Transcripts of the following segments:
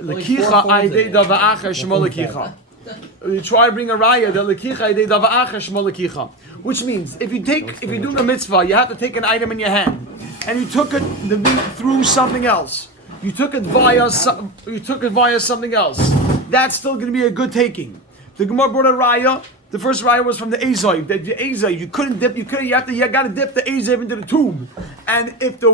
Lekicha aydei dava acher shmo lekicha. You try to bring a raya that lekicha aydei dava acher shmo lekicha, which means if you're doing a mitzvah, you have to take an item in your hand, and you took it through something else. You took it via something else. That's still going to be a good taking. The Gemara brought a raya. The first raya was from the Azav. The Azav, you couldn't dip. You got to dip the Azav into the tube. And if the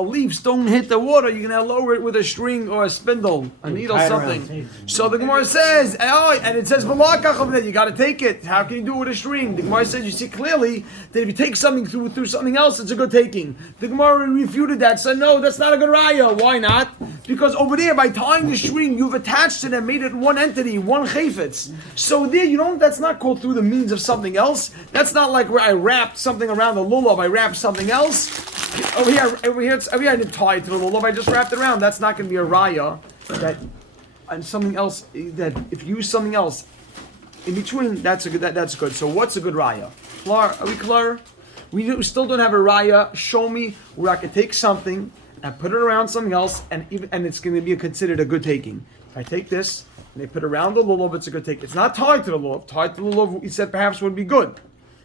leaves don't hit the water, you're gonna lower it with a string or a spindle, a needle, something. So the Gemara says, and it says v'lakach over there. You got to take it. How can you do it with a string? The Gemara says, you see clearly that if you take something through something else, it's a good taking. The Gemara refuted that. Said no, that's not a good raya. Why not? Because over there, by tying the string, you've attached it and made it one entity, one chayfetz. So there, that's not called through the means of something else. That's not like where I wrapped something around the lulav. I wrapped something else. Over here, I didn't tie it to the lulav. I just wrapped it around. That's not going to be a raya. And something else that if you use something else in between, that's good. That's good. So what's a good raya? Are we clear? We still don't have a raya. Show me where I can take something and put it around something else, and it's going to be considered a good taking. If I take this and they put it around the lulav, it's a good take. It's not tied to the lulav. Tied to the lulav, he said perhaps would be good.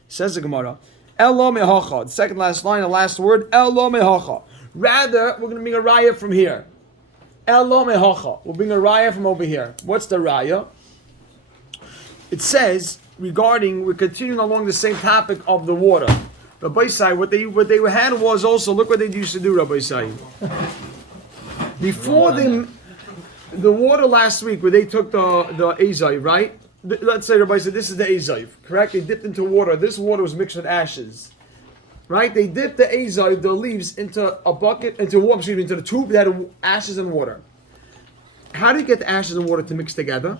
Says the Gemara. Elo mehacha. The second last line, the last word. Elo mehacha. Rather, we're going to bring a raya from here. Elo mehacha. We'll bring a raya from over here. What's the raya? It says we're continuing along the same topic of the water. Rabbi Isai, what they had was also, look what they used to do, Rabbi Isai. Before the water last week, where they took the Azav, right? Let's say Rabbi said, this is the Azav, correct? They dipped into water. This water was mixed with ashes, right? They dipped the Azav, the leaves, into a bucket, into the tube that had ashes and water. How do you get the ashes and water to mix together?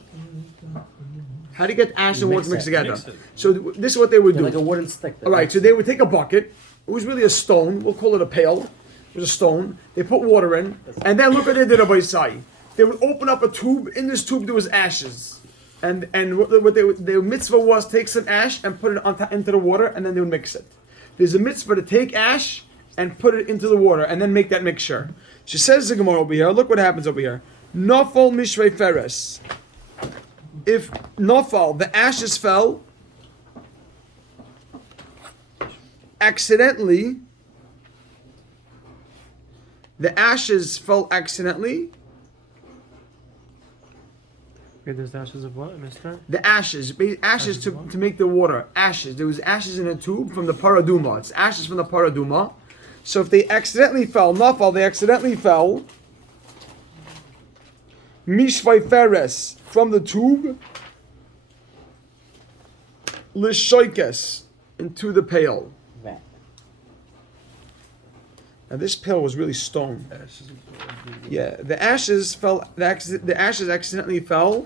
How do you get ashes and water to mix together? So this is what they would do. Like a wooden stick. All right, so they would take a bucket. It was really a stone. We'll call it a pail. It was a stone. They put water in, and then look what they did, Rabbi Isai. They would open up a tube. In this tube, there was ashes. And what their mitzvah was take some ash and put it into the water, and then they would mix it. There's a mitzvah to take ash and put it into the water, and then make that mixture. She says the Gemara over here. Look what happens over here. Nafal mishrei feres. If nafal, the ashes fell accidentally. The ashes fell accidentally. There's ashes of what, mister? The ashes to make the water. Ashes. There was ashes in a tube from the paraduma. It's ashes from the paraduma. So if they accidentally fell, nafal, they accidentally fell. Mishvai feres, from the tube. Lishoikes, into the pail. Now this pail was really stone. Yeah, the ashes accidentally fell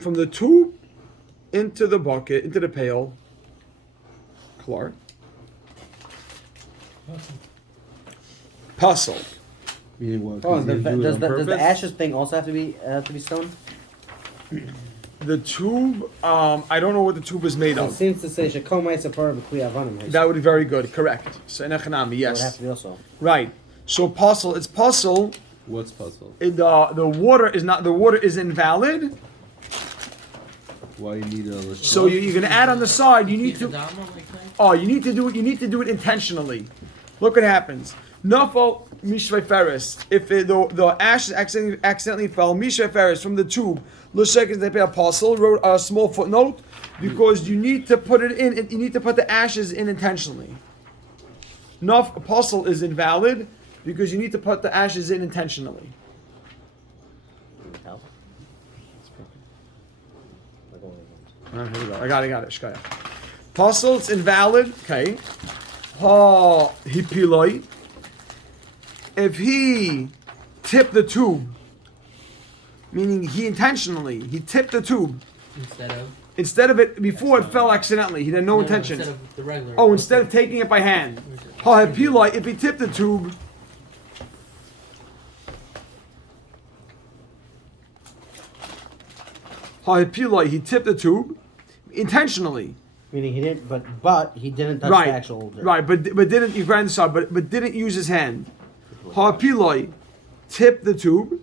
from the tube into the bucket, into the pail. Clark. Puzzle. Does the ashes thing also have to be stone? The tube, I don't know what the tube is made of. It seems to say shekomais a part of a kliyavanim. That would be very good, correct. So in Echanami, yes. It would have to be also. Right. So puzzle, it's puzzle. What's puzzle? The water is not. The water is invalid. Why you need a? So you're going to add on the side. You need to. Oh, you need to do it. You need to do it intentionally. Look what happens. Nafal mishvei feres. If the ashes accidentally fell, mishvei feres from the tube. L'shekes they pay apostle wrote a small footnote because you need to put it in. You need to put the ashes in intentionally. Naf apostle is invalid because you need to put the ashes in intentionally. I got it. Shkaya. Apostle, it's invalid. Okay. Ha hipiloi. If he tipped the tube, meaning he tipped the tube instead of it before it fell accidentally. He had no intention. Instead of the regular. Oh, instead of taking it by hand. Ha hipiloi. If he tipped the tube. He tipped the tube intentionally. Meaning he didn't, but he didn't touch the actual dirt. Right, but didn't you grind this out? But didn't use his hand. Ha'piloi, tip the tube.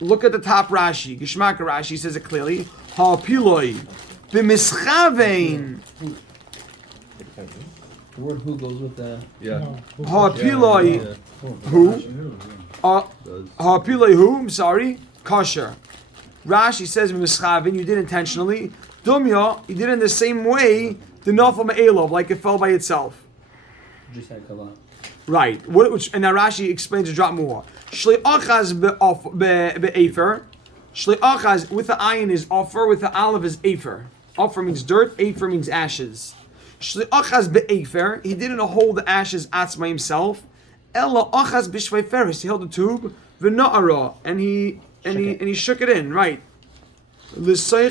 Look at the top Rashi. Gishmak Rashi says it clearly. Ha'piloi b'mischavein. The word who goes with the... Yeah. Ha'piloi who? Ha'piloi who? I'm sorry. Kosher. Rashi says b'mischavin, you did intentionally. Dumya, you did in the same way. The nafal me'elov, like it fell by itself. Just had kala. Right. And now Rashi explains a drop more. Shli'achaz be'afer. Shli'achaz with the ayin is offer, with the aleph is afer. Offer means dirt, afer means ashes. Shli'achaz be'afer. He didn't hold the ashes atzma himself. Ella achaz b'shveiferis. He held the tube. V'na'ara. And he shook it in. Right. L'soich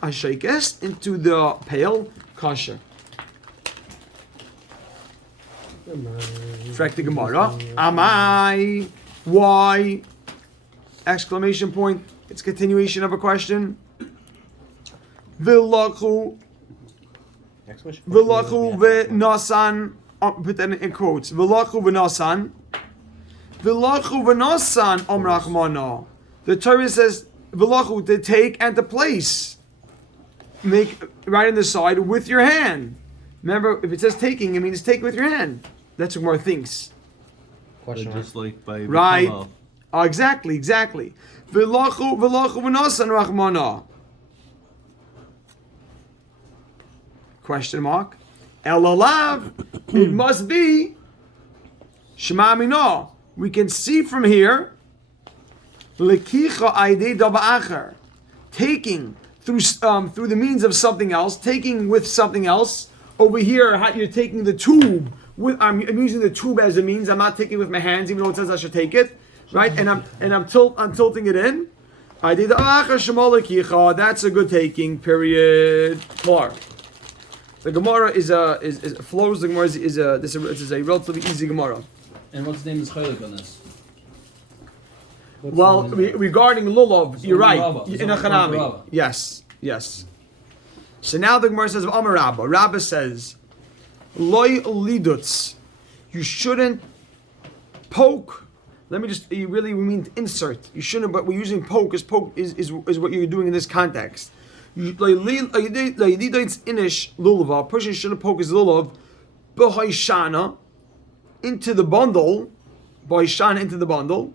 hashekes into the pail. Kosher. Frek the Gemara. Amai. Why? Exclamation point. It's continuation of a question. Vilachu. Vilachu v'nasan. Put that in quotes. Vilachu v'nasan. Vilachu v'nasan omrachmana. The Torah says vilachu, to take and to place. Make right on the side with your hand. Remember, if it says taking, it means take with your hand. That's what Gemara thinks. Just like by right. Exactly. V'lachu v'nasan rachmana. Question mark. Elalav. It must be Shema Amino. We can see from here. Lekicha aidei dava'acher. Taking through the means of something else. Taking with something else. Over here, you're taking the tube. I'm using the tube as a means. I'm not taking it with my hands, even though it says I should take it, right? And I'm tilting it in. I did that's a good taking. Period. More. The Gemara flows. The Gemara is a relatively easy Gemara. And what's the name is Chaylik on this? Well, regarding lulav, you're right. In a chanami, yes. So now the Gemara says, Amar Rabba. Rabba says, Loi lidutz. You shouldn't poke. Let me just, we mean insert. You shouldn't, but we're using poke, because poke is what you're doing in this context. A person shouldn't poke his lulav b'hoishana into the bundle. B'hoishana into the bundle.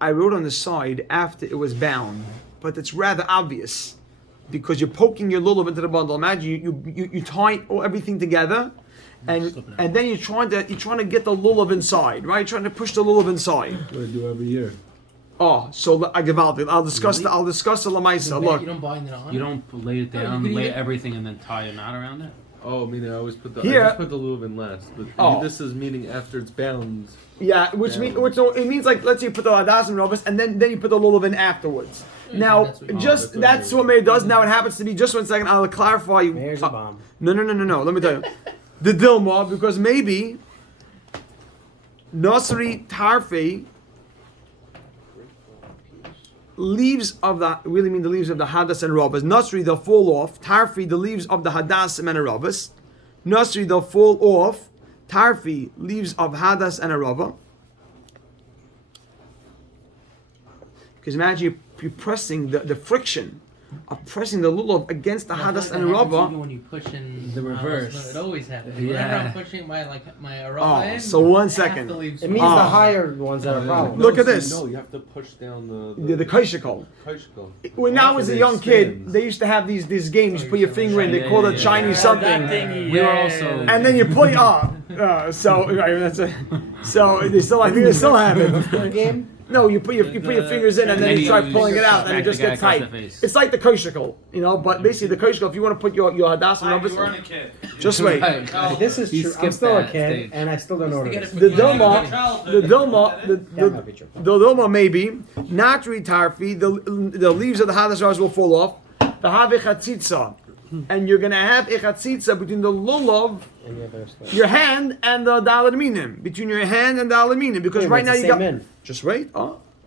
I wrote on the side after it was bound, but it's rather obvious because you're poking your lulav into the bundle. Imagine you tie everything together, and then you're trying to get the lulav inside, right? You're trying to push the lulav inside. What do I do every year? Oh, so I'll discuss the lamaisa. Look, you don't bind it on. You don't lay it down, lay everything, and then tie a knot around it. Oh, meaning I always put the lulav in last, but this is meaning after it's bound. Yeah, it means like, let's say you put the hadas and robus, and then you put the lulav in afterwards. Now, that's what Meir does. Now it happens to be, just 1 second, I'll clarify you. Meir's a bomb. No. Let me tell you, the Dilma, because maybe Nasri Tarfi leaves of the leaves of the hadas and robus. Nasri, they'll fall off. Tarfi, the leaves of the hadas and robus. Nasri, they'll fall off. Tarfi, leaves of hadas and a rava. Because imagine you're pressing the friction of pressing the lulav against the hadas and a rava. When you push in the reverse. It always happens. Yeah. Whenever I'm pushing my arava in, so 1 second. It means the higher ones that are problem. Look at this. No, you have to push down the kaishikol. When I was a young kid, they used to have these games. You put your finger in. They call it Chinese something. We were also. And then you put so they still, I think they still have it. Game? No, you put your fingers in and then you start pulling it out and it just gets tight. It's like the koshikol, but basically the koshikol, if you want to put your hadas and You weren't a kid. just wait. This is true. I'm still a kid, and I still don't know this. The Dilma maybe, natri tarfi, the leaves of the hadas will fall off. The havichatzitza. And you're going to have ichatzitza between the lulav, your hand, and the dalet minim. Between your hand and the dalet minim. Because right now you got... Men. Just wait.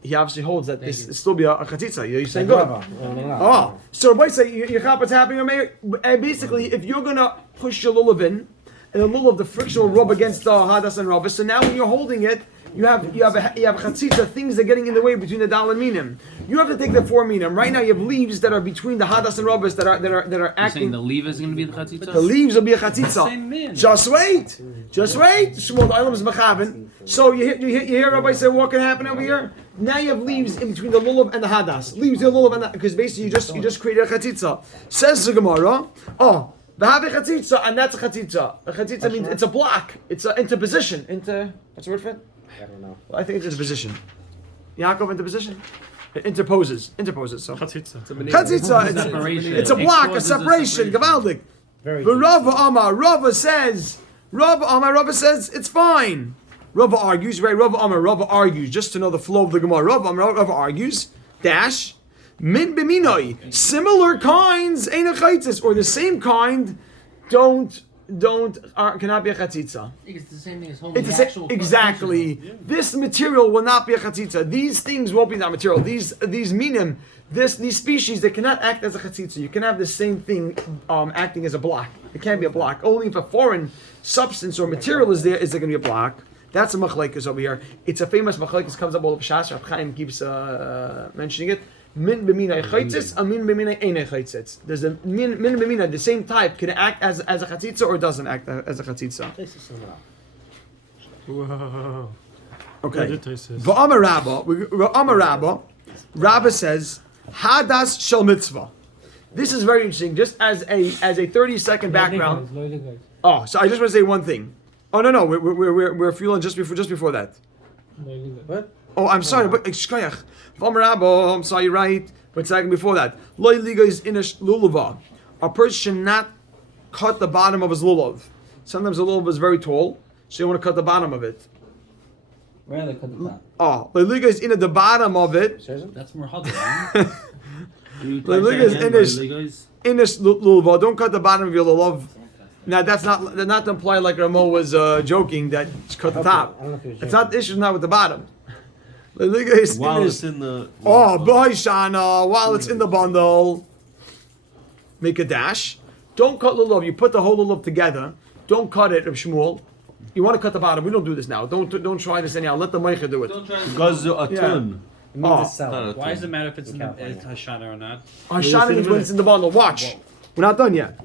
He obviously holds that this still be a chatzitza. You're saying good. So boy say your chapat's happening. Basically, if you're going to push your lulav in, and the lulav, the friction will rub against the hadas and rubber. So now when you're holding it, you have a chatzitza, things that are getting in the way between the dal and minim. You have to take the 4 minim. Right now you have leaves that are between the hadas and rubbers that are You're acting. saying the leaf is going to be the chatzitza? The leaves will be a chatzitza. Same min. Just wait. Shmuel, the Olam is mechaven. So you hear Rabbi say what can happen over here? Now you have leaves in between the lulav and the hadas. Leaves in the lulav and the, because basically you just created a chatzitza. Says the Gemara, the have a chatzitza, and that's a chatzitza. A chatzitza means it's a block. It's an interposition. What's the word for it? I don't know. Well, I think it's interposition. Yaakov interposition? It interposes. So. Chatzitza. Chatzitza, it's a block, a separation. Gavaldik. Very But deep. Rava says it's fine. Rava argues, right? Rava argues, just to know the flow of the Gemara. Rava argues, min b'minoi, similar kinds, ain't a chaitzis, or the same kind, cannot be a chatzitza. It's the same thing as holding It's the the actual same, exactly. This material will not be a chatzitza. These things won't be that material. These minim, these species, they cannot act as a chatzitza. You can have the same thing acting as a block. It can't be a block. Only if a foreign substance or material is there going to be a block. That's a machlekes over here. It's a famous machlekes, comes up all of Shas. Rav Chaim keeps mentioning it. Min b'minai chaytzitz, a min b'minai einay chaytzitz. There's a min b'minai, the same type, can act as a chatzitza or doesn't act as a chatzitza. Whoa. Okay. V'amar Rabba, Rabba says, hadas shel mitzvah. This is very interesting. Just as a 30-second background. Oh, so I just want to say one thing. Oh no, we're fueling just before that. What? Oh, I'm sorry, but Shkoyach. I'm sorry, you're right. But second before that, loy liga is inish lulava. A person should not cut the bottom of his lulav. Sometimes the lulav is very tall, so you want to cut the bottom of it. Where are they cut the top? Oh, loy liga is in at the bottom of it. That's more hard. Loy liga is inish lulava. Don't cut the bottom of your lulav. Now that's not to imply like Ramo was joking that cut the top. It's not the issue. Not with the bottom. While it's in the while it's in the bundle, make a dash. Don't cut lulav. You put the whole lulav together. Don't cut it, Rav Shmuel. You want to cut the bottom. We don't do this now. Don't try this anyhow. Let the meicher do it. Gazu atun. It means it's selling. Why does it matter if it's in the Hashana or not? Hashana means when it's in the bundle. Watch. We're not done yet.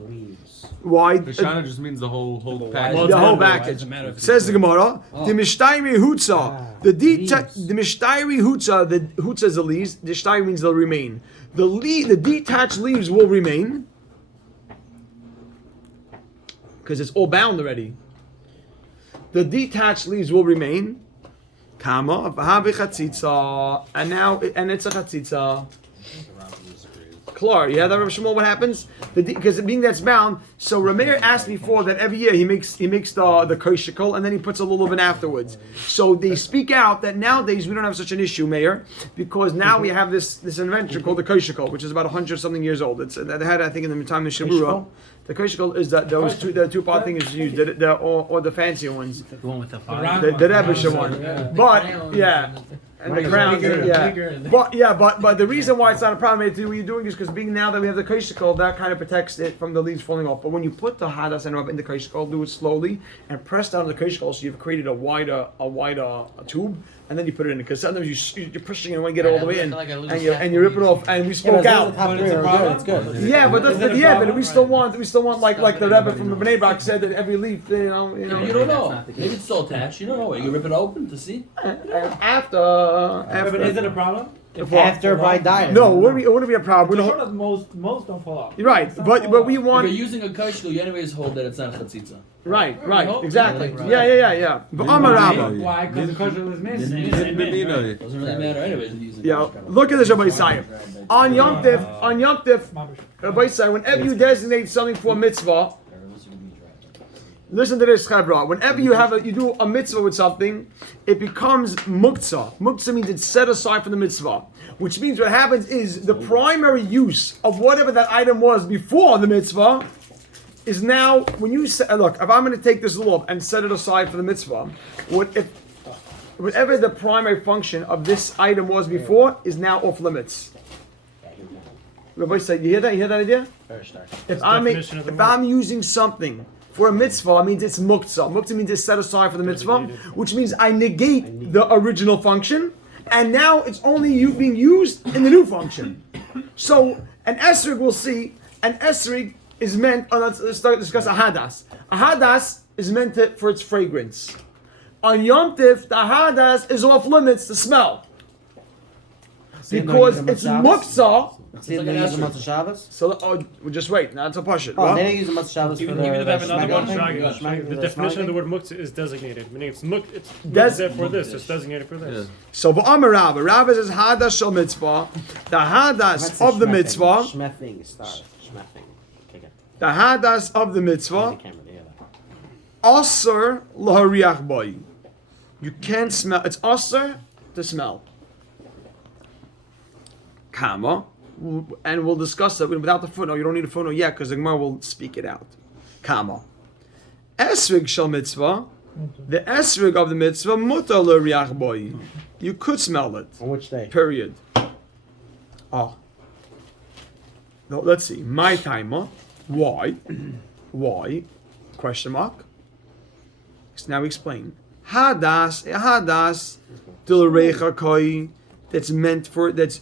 Why? Hashana just means the whole package. The whole package. Says the Gemara, the mishtayri hutza, the mishtayri hutza, the hutza is the leaves. The mishtayri means they'll remain. The detached leaves will remain because it's all bound already. The detached leaves will remain. Kama v'havi chatzitza, and it's a chatzitza. Klar, yeah, that Rav Shmuel, what happens? Because being that's bound, so Rameir asked before that every year he makes the koshikol and then he puts a little bit afterwards. So they speak out that nowadays we don't have such an issue, Mayor, because now we have this invention called the koshikol, which is about 100-something years old. It's that had, I think, in the time of Shabura. The koshikol is that those two-part thing is used, or the fancy ones. The one with the fire. The Rebbe one. But yeah. And the crown, but the reason why it's not a problem what you're doing is because being now that we have the koshikol, that kind of protects it from the leaves falling off. But when you put the hadas and rub in the koshikol, do it slowly and press down the koshikol, so you've created a wider tube, and then you put it in. Because sometimes you're pushing it and want to get it all the way in, and you rip it off. And we spoke out. It's good. Yeah, but but we still want like the Rebbe from the Bnei Brak said that every leaf, you know. You don't know. Maybe it's still attached. You don't know. You rip it open to see. After. But is it a problem? After by diet. No, it wouldn't be a problem. Most don't fall off. Right, but we want. If you're using a koshikol, you anyways hold that it's not chatzitza. Right, exactly. Yeah. But Amar Rabba. Why? Because the koshikol is missing. Doesn't really matter anyways. Using Yeah, look at this, Rabbi Yisrael. On Yom Tif, Rabbi Yisrael, whenever you designate something for a mitzvah, listen to this, Chavra. Whenever you do a mitzvah with something, it becomes muktzah. Muktzah means it's set aside for the mitzvah. Which means what happens is the primary use of whatever that item was before the mitzvah is now, when you say, look, if I'm going to take this lulav and set it aside for the mitzvah, whatever the primary function of this item was before is now off limits. Rabbi said, you hear that idea? If I'm using something for a mitzvah, it means it's muktzah. Muktzah means it's set aside for the mitzvah, which means I negate the original function, and now it's only being used in the new function. So an esrig, we'll see, an esrig is meant, let's start to discuss a hadas. A hadas is meant for its fragrance. On Yom Tif, the hadas is off limits to smell. Because it's muktzah. See, they use the Matzah Shabbos? So, just wait, now it's a pashut. Oh, they don't use the Matzah Shabbos for Even the if I have another one, shmag- the definition of the word muktzah is designated, meaning it's it's Des- for this, it's designated for this. So, Ba'amar Rabba says hadas shel mitzvah, the hadas of the mitzvah, Schmeffing, start. Schmeffing. Okay, the hadas of the mitzvah, Asr lahariach boy. You can't smell. It's asr to smell. Kama, and we'll discuss it without the footnote. You don't need a footnote yet because the Gemara will speak it out. Kama. Esrig shel mitzvah. The esrig of the mitzvah mutar lahariach boy. You could smell it. On which day? Period. Oh. No, let's see. My timer. Why? Why? Question mark. Now explain. Hadas, dilrecha koi. That's meant for that's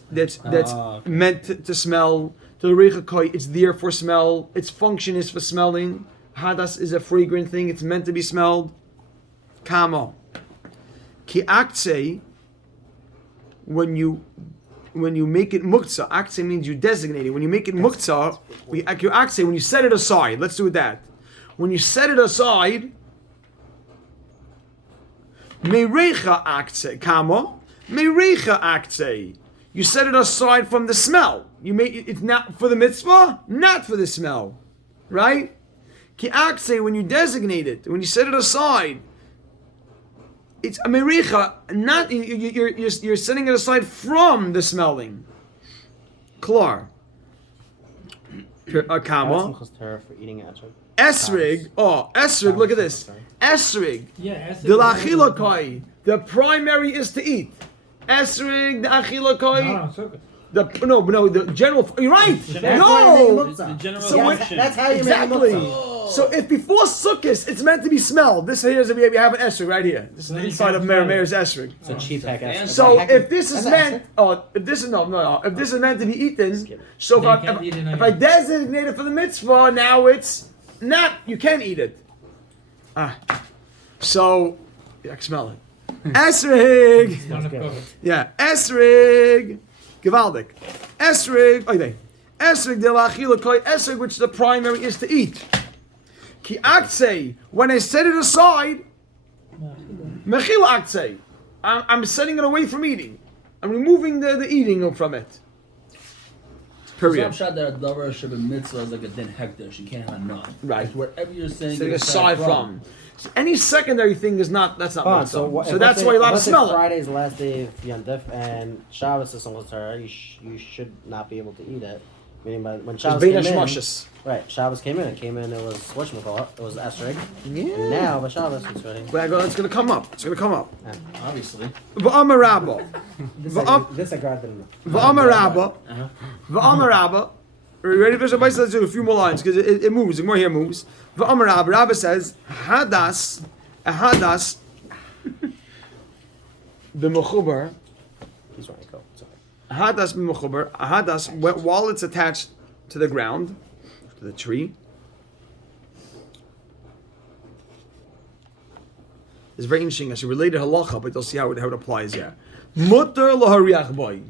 meant to smell. Dilrecha koi. It's there for smell. Its function is for smelling. Hadas is a fragrant thing. It's meant to be smelled. Kama. Ki aktse. When you make it muktzah, aktse means you designate it. When you make it muktzah, when you set it aside. Let's do that. When you set it aside. Meirecha aktse, kama. Meirecha aktse. You set it aside from the smell. You make it's not for the mitzvah, not for the smell, right? Ki aktse, when you designate it, when you set it aside, it's a meirecha. Not you're setting it aside from the smelling. Klar. Kama. For eating esrig. Esrig. Oh, esrig. Look at this. Esrig. Yeah, The achilakai. The primary is to eat. Esrig, the achilakai. The general. You're right. No. The general So function. That's how you Exactly. make it. So if before Sukkot it's meant to be smelled, this here is we have an esrig right here. This is the inside of Meir's esrig. It's a cheap hack esrig. So if this is meant, if this is meant to be eaten, so if I designate it for the mitzvah, now it's not. You can eat it. So I can smell it. Esrig. Yeah, esrig. Gewaldig. Esrig. Okay. Esrig de la achila esrig, which the primary is to eat. Ki aktse, when I set it aside, mechil aktse, I'm setting it away from eating. I'm removing the eating from it. Period. Some shot that a davar should be mitzvah is like a din hektar. She can't have none. Right. It's whatever you're saying. Setting aside from. So any secondary thing is not. That's not. Fine, so so that's why you're allowed to smell it. Friday's the last day of Yom Tif and Shabbos is on Torah. You should not be able to eat it. Meaning, by when Shabbos came in, right? Shabbos came in. It was whatchamacallit. It was esrig. Yeah. And now, by Shabbos, it's ready. It's going to come up. It's going to come up. Yeah. Obviously. V'amar Rabba. This I got them. V'amar Rabba. V'amar Rabba. Are you ready for this? Let's do a few more lines because it moves. The more here moves. V'amar Rabba. Rabba says hadas, a hadas, b'mechubar. He's right. Go. Sorry. Hadas b'mechubar. A hadas while it's attached to the ground, to the tree. It's very interesting. It's a related halacha, but you'll see how it applies here. Mutar lahariach boy.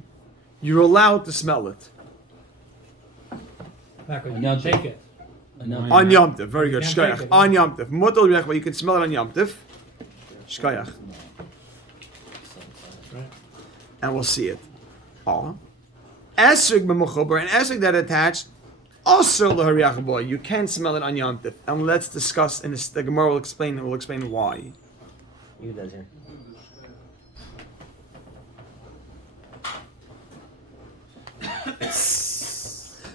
You're allowed to smell it. You take it. On Yom Tif, very good. Can't Shkayach. take it. On Yom Tif. Mutar lahariach boy. You can smell it on Yom Tif. Shkayach. And we'll see it. Esrig b'mechubar, and esrig that attached. Also lahariach boy. You can smell it on Yom Tif. And let's discuss. And the Gemara will explain. We'll explain why. You guys here.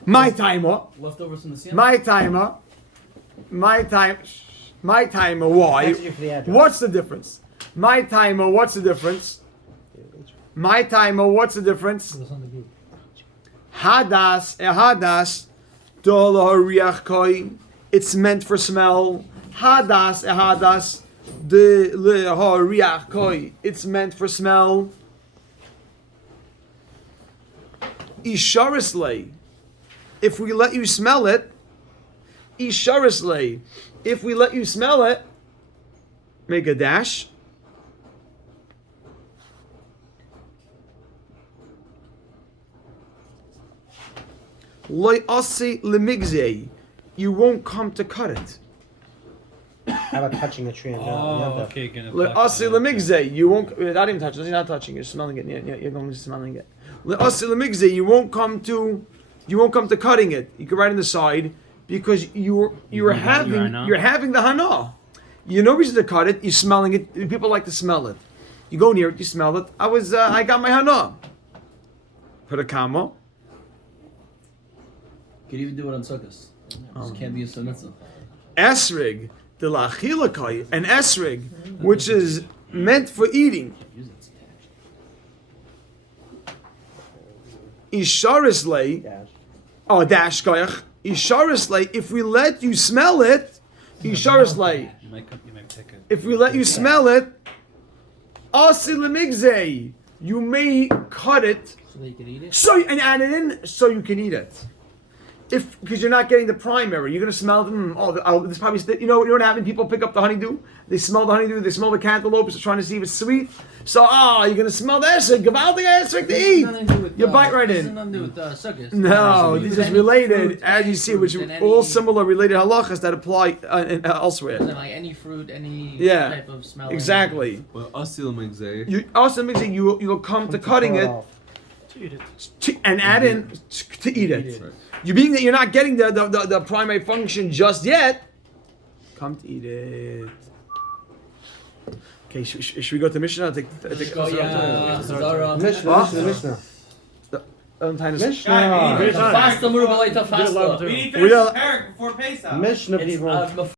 My timer. Leftovers from the ceiling. My timer. Why? What's the difference? My timer. What's the difference? My timer. What's the difference? Hadas. Hadas. Dolariach koi. It's meant for smell. Hadas ehadas de lehariach koi. It's meant for smell. Isharisle. If we let you smell it. Isharisle. If we let you smell it. Make a dash. Loi asi lemigze. You won't come to cut it. How about touching the tree? And okay. Asi lemigze. You won't. Not even touching. You're not touching. You're smelling it. You're going to smelling it. Asi lemigze. You won't come to cutting it. You can write on the side because you're having the hana. You no reason to cut it. You're smelling it. People like to smell it. You go near it. You smell it. I got my hana. Put a comma. You could even do it on sukkahs. Just can't be a sunnah. Esrig de la chilakai, an esrig, which is meant for eating. Isharisle, dash koyach. Isharisle, if we let you smell it, Isharisle. If we let you smell it, asilimigze, you may cut it. So they can eat it? And add it in so you can eat it. Because you're not getting the primary, you're gonna smell them. This probably you know what happened. People pick up the honeydew. They smell the honeydew. They smell the cantaloupe. They're trying to see if it's sweet. So you're gonna smell the esrog. Gavaldic esrog to eat. You bite right in. Nothing to do with sukkahs. No, these are related, as you see, which are all similar related halachas that apply elsewhere. Like any fruit, any type of smell. Exactly. Well, asil migzeh. You'll come to cutting it. To eat it. And add in to eat it. Right. You being that you're not getting the primary function just yet, come to eat it. Okay, should we go to Mishnah? Mishnah. Mishnah. Fasta murbalita fasta. We need to finish the parak before Pesach. Mishnah people.